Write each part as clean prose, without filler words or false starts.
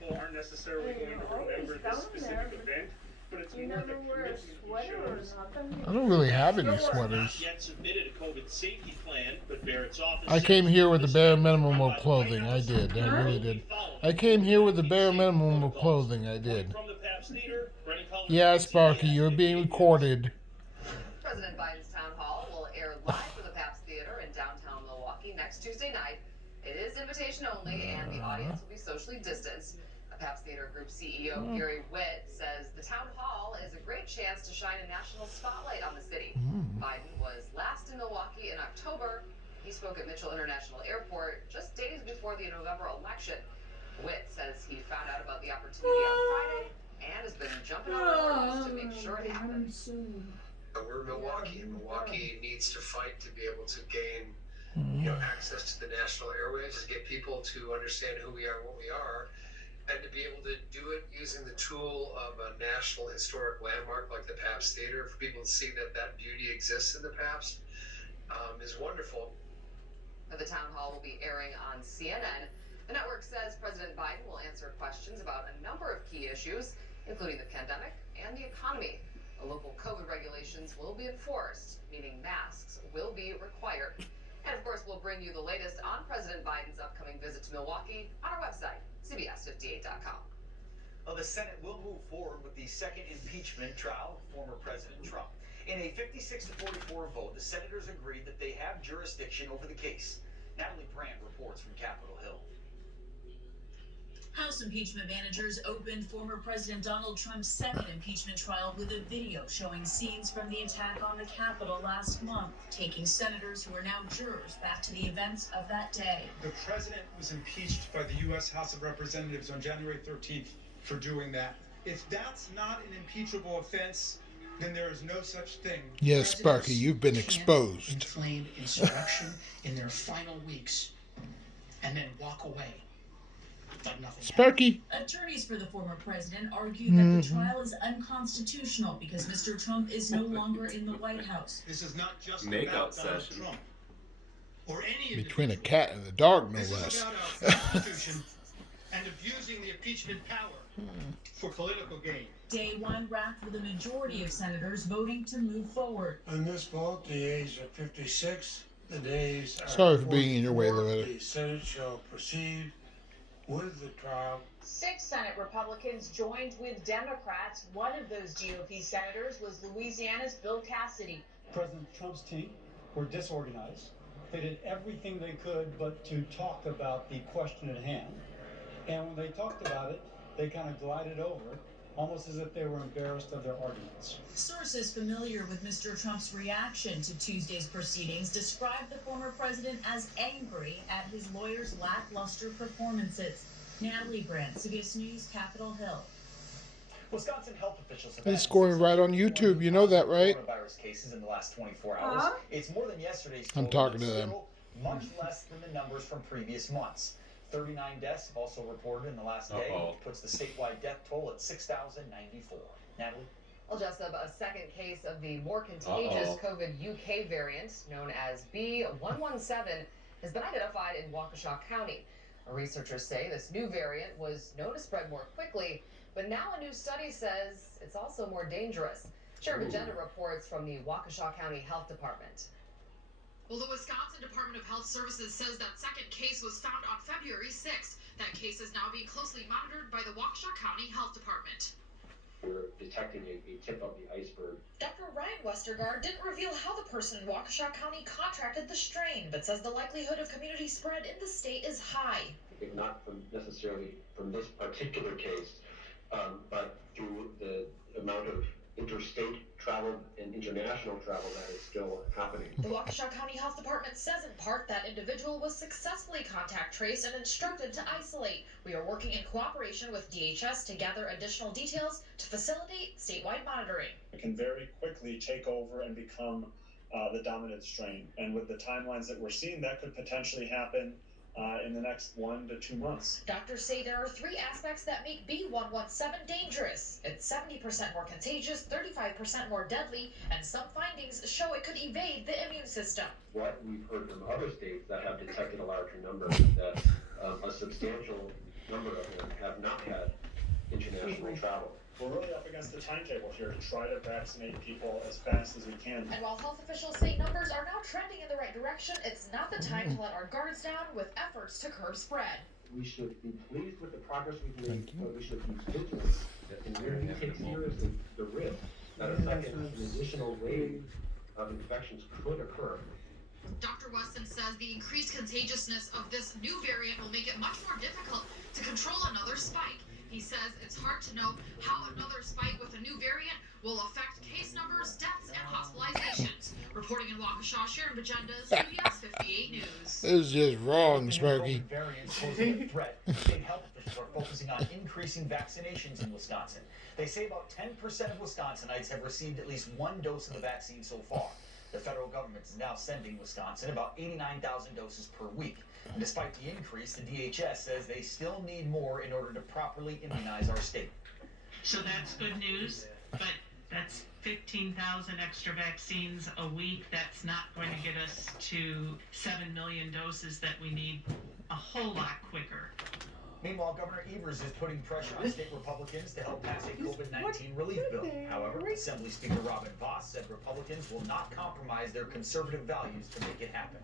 people aren't necessarily going to remember this specific event, but it's more the commitment he shows. I don't really have any Not sweaters. yet submitted a COVID safety plan, but Barrett's office I came here with the bare minimum of clothing. I did. I really did. I came here with the bare minimum of clothing. I did. From the Pabst Theater, Brennan Collins, Yeah, Sparky, you're being recorded. President Biden's town hall will air live from the Pabst Theater in downtown Milwaukee next Tuesday night. It is invitation only, and the audience will be socially distanced. Pabst Theater Group CEO Gary Witt says the town hall is a great chance to shine a national spotlight on the city. Biden was last in Milwaukee in October. He spoke at Mitchell International Airport just days before the November election. Witt says he found out about the opportunity on Friday and has been jumping on hurdles to make sure it happens. We're Milwaukee, and Milwaukee needs to fight to be able to gain access to the national airwaves, to get people to understand who we are, what we are, and to be able to do it using the tool of a national historic landmark like the Pabst Theater. For people to see that that beauty exists in the Pabst is wonderful. The town hall will be airing on CNN. The network says President Biden will answer questions about a number of key issues, including the pandemic and the economy. The local COVID regulations will be enforced, meaning masks will be required. And of course, we'll bring you the latest on President Biden's upcoming visit to Milwaukee on our website, CBS58.com. Well, the Senate will move forward with the second impeachment trial of former President Trump. In a 56-44 vote, the senators agreed that they have jurisdiction over the case. Natalie Brand reports from Capitol Hill. House impeachment managers opened former President Donald Trump's second impeachment trial with a video showing scenes from the attack on the Capitol last month, taking senators who are now jurors back to the events of that day. The president was impeached by the U.S. House of Representatives on January 13th for doing that. If that's not an impeachable offense, then there is no such thing. Yes, Sparky, you've been exposed. Inflame insurrection in their final weeks and then walk away. Sparky. Attorneys for the former president argue that the trial is unconstitutional because Mr. Trump is no longer in the White House. This is not just Make-out about Donald session. Trump or any Between a cat and a dog, no This less. is about our Constitution and abusing the impeachment power for political gain. Day one wrapped with a majority of senators voting to move forward. On this vote, the age of 56, the days are Sorry for being in your way, 44. Loretta. The Senate shall proceed with the trial. 6 Senate Republicans joined with Democrats. One of those GOP senators was Louisiana's Bill Cassidy. President Trump's team were disorganized. They did everything they could but to talk about the question at hand. And when they talked about it, they kind of glided over, almost as if they were embarrassed of their arguments. Sources familiar with Mr. Trump's reaction to Tuesday's proceedings described the former president as angry at his lawyers' lackluster performances. Natalie Brandt, CBS News, Capitol Hill. Wisconsin health officials have It's going right on YouTube. You know that, right? Coronavirus cases in the last 24 hours. It's more than yesterday's I'm total, talking but to them. still much less than the numbers from previous months. 39 deaths have also reported in the last day, which puts the statewide death toll at 6,094. Natalie? Well, Jessup, a second case of the more contagious COVID UK variant, known as B117, has been identified in Waukesha County. Researchers say this new variant was known to spread more quickly, but now a new study says it's also more dangerous. Sheriff Agenda reports from the Waukesha County Health Department. Well, the Wisconsin Department of Health Services says that second case was found on February 6th. That case is now being closely monitored by the Waukesha County Health Department. We're detecting a tip of the iceberg. Dr. Ryan Westergaard didn't reveal how the person in Waukesha County contracted the strain, but says the likelihood of community spread in the state is high. Not necessarily from this particular case, but through the amount of interstate travel and international travel that is still happening. The Waukesha County Health Department says in part that individual was successfully contact traced and instructed to isolate. We are working in cooperation with DHS to gather additional details to facilitate statewide monitoring. It can very quickly take over and become the dominant strain. And with the timelines that we're seeing, that could potentially happen in the next 1 to 2 months. Doctors say there are 3 aspects that make B117 dangerous. It's 70% more contagious, 35% more deadly, and some findings show it could evade the immune system. What we've heard from other states that have detected a larger number, that a substantial number of them have not had international travel. We're really up against the timetable here to try to vaccinate people as fast as we can. And while health officials say numbers are now trending in the right direction, it's not the time to let our guards down with efforts to curb spread. We should be pleased with the progress we've made, but we should be vigilant and really take seriously the risk that a second, an additional wave of infections could occur. Dr. Weston says the increased contagiousness of this new variant will make it much more difficult to control another spike. He says it's hard to know how another spike with a new variant will affect case numbers, deaths, and hospitalizations. Reporting in Waukesha, Sharon Bagendas, CBS 58 News. This is just wrong, Sparky. Variants posing a threat. State health officials are focusing on increasing vaccinations in Wisconsin. They say about 10% of Wisconsinites have received at least one dose of the vaccine so far. The federal government is now sending Wisconsin about 89,000 doses per week. And despite the increase, the DHS says they still need more in order to properly immunize our state. So that's good news, but that's 15,000 extra vaccines a week. That's not going to get us to 7 million doses that we need a whole lot quicker. Meanwhile, Governor Evers is putting pressure on state Republicans to help pass a COVID-19 relief bill. However, Assembly Speaker Robin Vos said Republicans will not compromise their conservative values to make it happen.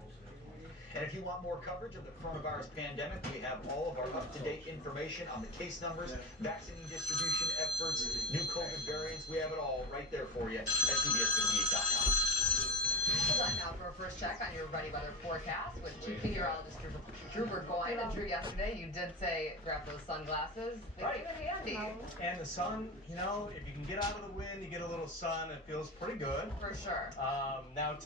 And if you want more coverage of the coronavirus pandemic, we have all of our up-to-date information on the case numbers, vaccine distribution efforts, new COVID variants. We have it all right there for you at CBS58.com. Time now for a first check on your Ready Weather forecast with Chief Meteorologist Drew Burgoyne. And Drew, yesterday you did say grab those sunglasses. They came in handy. And the sun, you know, if you can get out of the wind, you get a little sun, it feels pretty good. For sure. Now